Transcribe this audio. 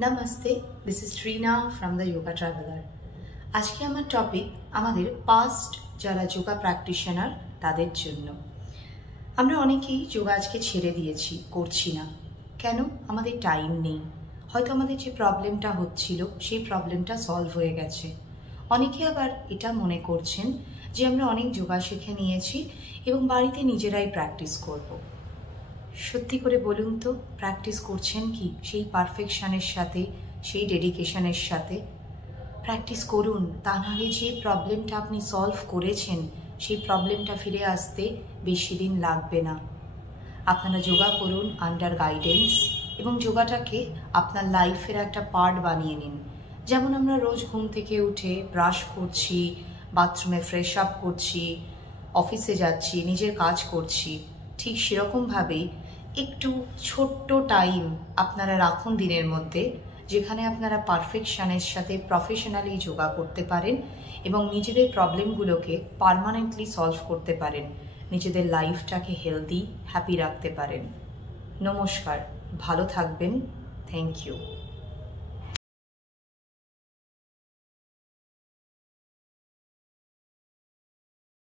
Namaste, this is Trina from the Yoga Traveler. আজকে আমার topic আমাদের পাস্ট যারা যোগা প্র্যাকটিশনার তাদের জন্য। আমরা অনেকেই যোগা আজকে ছেড়ে দিয়েছি, করছি না। কেন? আমাদের টাইম নেই। হয়তো আমাদের যে প্রবলেমটা হচ্ছিল সেই প্রবলেমটা সলভ হয়ে গেছে। অনেকে আবার এটা মনে করছেন যে আমরা অনেক যোগা শিখে নিয়েছি এবং বাড়িতে নিজেরাই প্র্যাকটিস করব। সত্যি করে বলুন তো, প্র্যাকটিস করছেন কি সেই পারফেকশনের সাথে, সেই ডেডিকেশনের সাথে? প্র্যাকটিস করুন, তা নাহলে যে প্রবলেমটা আপনি সলভ করেছেন সেই প্রবলেমটা ফিরে আসতে বেশি দিন লাগবে না। আপনারা যোগা করুন আন্ডার গাইডেন্স এবং যোগাটাকে আপনার লাইফের একটা পার্ট বানিয়ে নিন। যেমন আমরা রোজ ঘুম থেকে উঠে ব্রাশ করছি, বাথরুমে ফ্রেশ আপ করছি, অফিসে যাচ্ছি, নিজের কাজ করছি, ঠিক সেরকমভাবেই একটু ছোট্ট টাইম আপনারা রাখুন দিনের মধ্যে, যেখানে আপনারা পারফেকশনের সাথে প্রফেশনালি যোগা করতে পারেন এবং নিজেদের প্রবলেমগুলোকে পার্মানেন্টলি সলভ করতে পারেন, নিজেদের লাইফটাকে হেলদি, হ্যাপি রাখতে পারেন। নমস্কার, ভালো থাকবেন। Thank you.